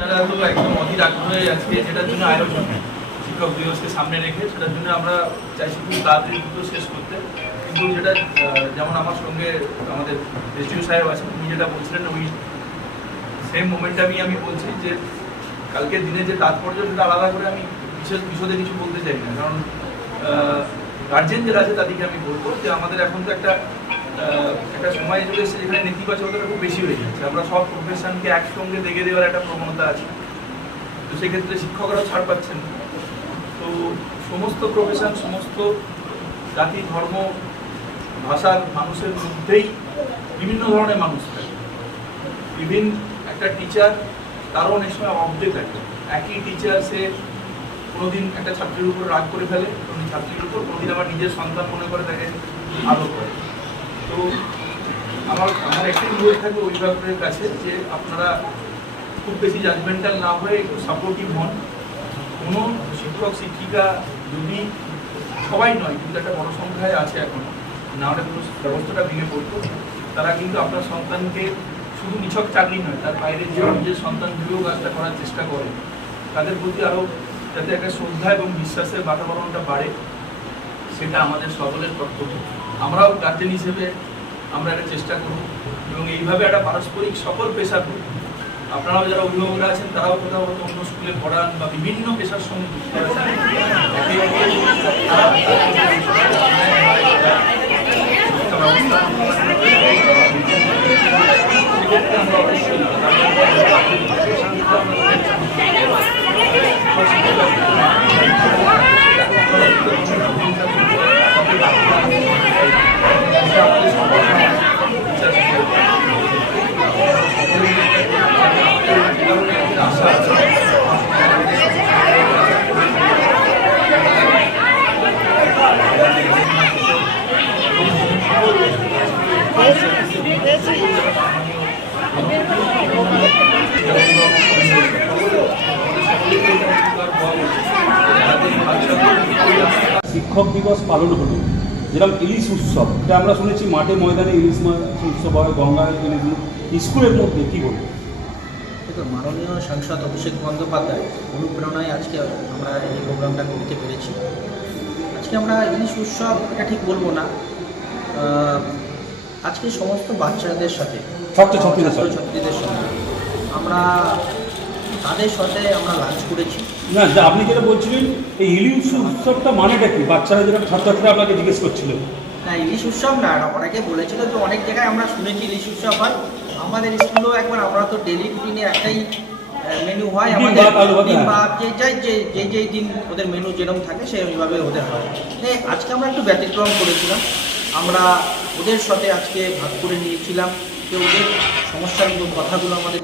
তারা তো একদম অধীর আগ্রহে আজকে যেটার জন্য আয়োজন শিক্ষক দিবসকে সামনে রেখে, সেটার জন্য আমরা চাইছি খুব তাড়াতাড়ি দ্রুত শেষ করতে। কিন্তু যেটা যেমন আমার সঙ্গে আমাদের এসডিও সাহেব আছেন, উনি যেটা বলছিলেন ওই সেম মোমেন্টামই আমি বলছি যে কালকের দিনে যে তাৎপর্য, সেটা আলাদা করে আমি বিশেষ বিশদে কিছু বলতে চাই না। কারণ গার্জেন যারা আছে তাদেরকে আমি বলব যে আমাদের এখন তো একটা একটা সময় চলে এসেছে যেখানে নেতিবাচকতা খুব বেশি হয়ে যাচ্ছে। আমরা সব প্রফেশনকে একসঙ্গে দেখে দেওয়ার একটা প্রবণতা আছে। তো সেক্ষেত্রে শিক্ষকরাও ছাড় পাচ্ছেন। তো সমস্ত প্রফেশন সমস্ত জাতি, ধর্ম, ভাষার মানুষের মধ্যেই বিভিন্ন ধরনের মানুষ থাকে। ইভিন একটা টিচার তারও অনেক সময় অব্দে থাকে। একই টিচার সে কোনোদিন একটা ছাত্রের উপর রাগ করে ফেলে কোনো ছাত্রীর উপর, কোনোদিন আবার নিজের সন্তান মনে করে তাকে আদর করে। তো আমার আমার একটি অনুরোধ থাকবে অভিভাবকের কাছে যে আপনারা খুব বেশি জাজমেন্টাল না হয়ে একটু সাপোর্টিভ হন। কোনো শিক্ষক, শিক্ষিকা, যদি, সবাই নয়, কিন্তু একটা বড় সংখ্যায় আছে এখন, না হলে পুরো ব্যবস্থাটা ভেঙে পড়তো, তারা কিন্তু আপনার সন্তানকে শুধু নিছক চাকরি নয়, তার বাইরে যে নিজের সন্তান হিসেবেও কাজটা করার চেষ্টা করে, তাদের প্রতি আরও যাতে একটা শ্রদ্ধা এবং বিশ্বাসের বাতাবরণটা বাড়ে সেটা আমাদের সকলের কর্তব্য আমরাও গার্জেন হিসেবে আমরা একটা চেষ্টা করব এবং এইভাবে একটা পারস্পরিক সকল পেশা করব। আপনারাও যারা অভিভাবকরা আছেন, তারাও কোথাও হয়তো অন্য স্কুলে পড়ান বা বিভিন্ন পেশার সঙ্গে শিক্ষক দিবস পালন হলো। যেরকম ইলিশ উৎসব এটা আমরা শুনেছি মাঠে ময়দানে ইলিশ মাছ উৎসব হয় গঙ্গায় ইলিশ স্কুলের মধ্যে কী বলব? দেখুন মাননীয় সাংসদ অভিষেক বন্দ্যোপাধ্যায় অনুপ্রেরণায় আজকে আমরা এই প্রোগ্রামটা করতে পেরেছি। আজকে আমরা ইলিশ উৎসব এটা ঠিক বলব না। আজকে সমস্ত বাচ্চাদের সাথে। ছাত্রছাত্রীদের সাথে আমরা তাদের সাথে আমরা লাঞ্চ করেছি। না আপনি যেটা বলছিলেন এই ইলিশ উৎসবটা মানেটা কি? বাচ্চারা যেরকম ছাত্রছাত্রীরা আপনাকে জিজ্ঞেস করছিল। না ইলিশ উৎসব না অনেকে বলেছিল যে অনেক জায়গায় আমরা শুনেছি ইলিশ উৎসব হয়। আমাদের স্কুলেও একবার আমরা তো ডেলি রুটিনে একটাই মেনু হয়। আমাদের ডিম হ্যাঁ। ভাত যে যাই যে যে যেই দিন ওদের মেনু যেরকম থাকে সেই ওইভাবে ওদের হয়। আজকে আমরা একটু ব্যতিক্রম করেছিলাম। আমরা ওদের সাথে আজকে ভাগ করে নিয়েছিলাম। যে ওদের সমস্যার কথাগুলো আমাদের